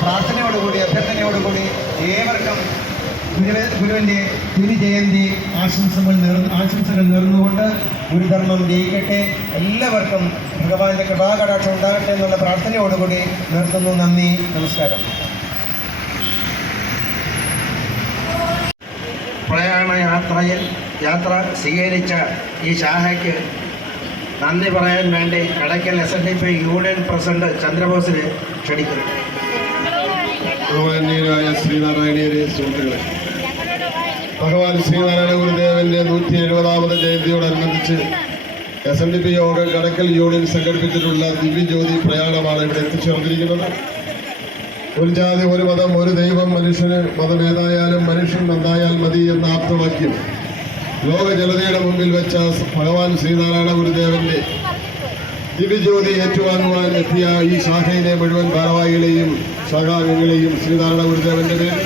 പ്രാർത്ഥനയോടുകൂടി അഭ്യർത്ഥനയോടുകൂടി ഏവർക്കും ഗുരു ഗുരുവിന്റെ തിരുജയന്തി ആശംസകൾ നേർ ആശംസകൾ നേർന്നുകൊണ്ട് ഗുരുധർമ്മം ജയിക്കട്ടെ. എല്ലാവർക്കും ഭഗവാന്റെ കൃപാകടാക്ഷം ഉണ്ടാകട്ടെ എന്നുള്ള പ്രാർത്ഥനയോടുകൂടി നിർത്തുന്നു. നന്ദി നമസ്കാരം. പ്രയാണ യാത്രയിൽ യാത്ര സ്വീകരിച്ച ഈ ശാഖയ്ക്ക് നന്ദി പറയാൻ വേണ്ടി Kadakkal S N D P union president ചന്ദ്രബോസിനെ ക്ഷണിക്കുന്നു. ബഹുമാന്യരായ ശ്രീനാരായണീയരെ സുഹൃത്തുക്കളെ ഭഗവാൻ ശ്രീനാരായണ ഗുരുദേവന്റെ നൂറ്റി എഴുപതാമത് ജയന്തിയോടനുബന്ധിച്ച് S N D P Yoga Kadakkal union സംഘടിപ്പിച്ചിട്ടുള്ള ദിവ്യജ്യോതി പ്രയാണമാണ് ഇവിടെ എത്തിച്ചേർന്നിരിക്കുന്നത്. ഒരു ജാതി ഒരു മതം ഒരു ദൈവം മനുഷ്യന് മതമേതായാലും മനുഷ്യൻ നന്നായാൽ മതി എന്ന ആപ്തവാക്യം ലോക ജനതയുടെ മുമ്പിൽ വെച്ച ഭഗവാൻ ശ്രീനാരായണ ഗുരുദേവന്റെ ദിവ്യജ്യോതി ഏറ്റുവാങ്ങുവാൻ എത്തിയ ഈ ശാഖയിലെ മുഴുവൻ ഭാരവാഹികളെയും ശാഖാംഗങ്ങളെയും ശ്രീനാരായണ ഗുരുദേവന്റെ പേരിൽ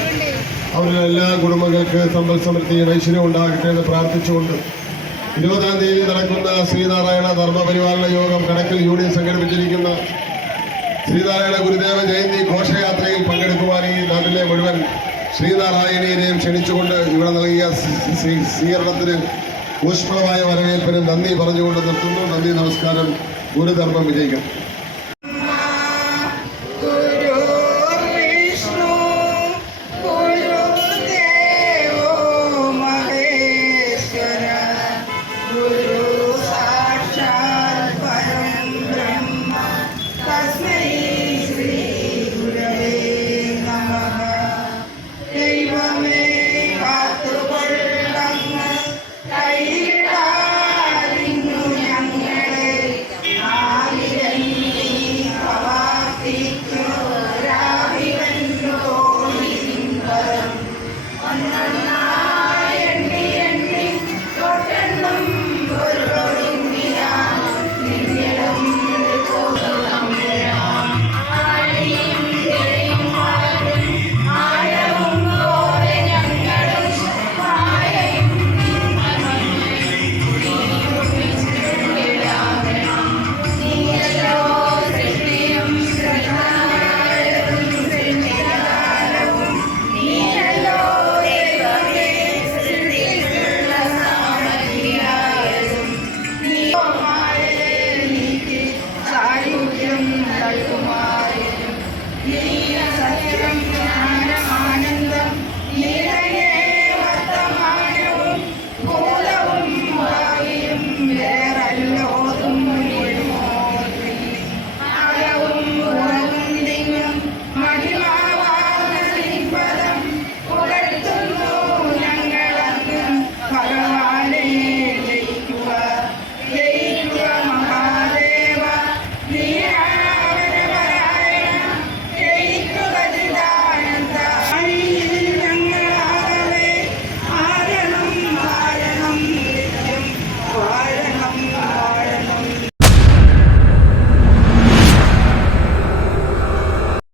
അവരുടെ എല്ലാ കുടുംബങ്ങൾക്ക് സമ്പൽ സമൃദ്ധിയും ഐശ്വര്യം ഉണ്ടാകട്ടെ എന്ന് പ്രാർത്ഥിച്ചുകൊണ്ട് ഇരുപതാം തീയതി നടക്കുന്ന ശ്രീനാരായണ ധർമ്മപരിപാലന യോഗം കണക്കിൽ യൂണിയൻ സംഘടിപ്പിച്ചിരിക്കുന്ന ശ്രീനാരായണ ഗുരുദേവ ജയന്തി ഘോഷയാത്രയിൽ പങ്കെടുക്കുവാൻ ഈ നാട്ടിലെ മുഴുവൻ ശ്രീനാരായണീയരെയും ക്ഷണിച്ചുകൊണ്ട് ഇവിടെ നൽകിയ സ്വീ- സ്വീ- സ്വീകരണത്തിന് ഊഷ്മളമായ വരവേൽപ്പിനും നന്ദി പറഞ്ഞുകൊണ്ട് നിർത്തുന്നു. നന്ദി നമസ്കാരം. ഗുരുധർമ്മം വിജയിക്കും.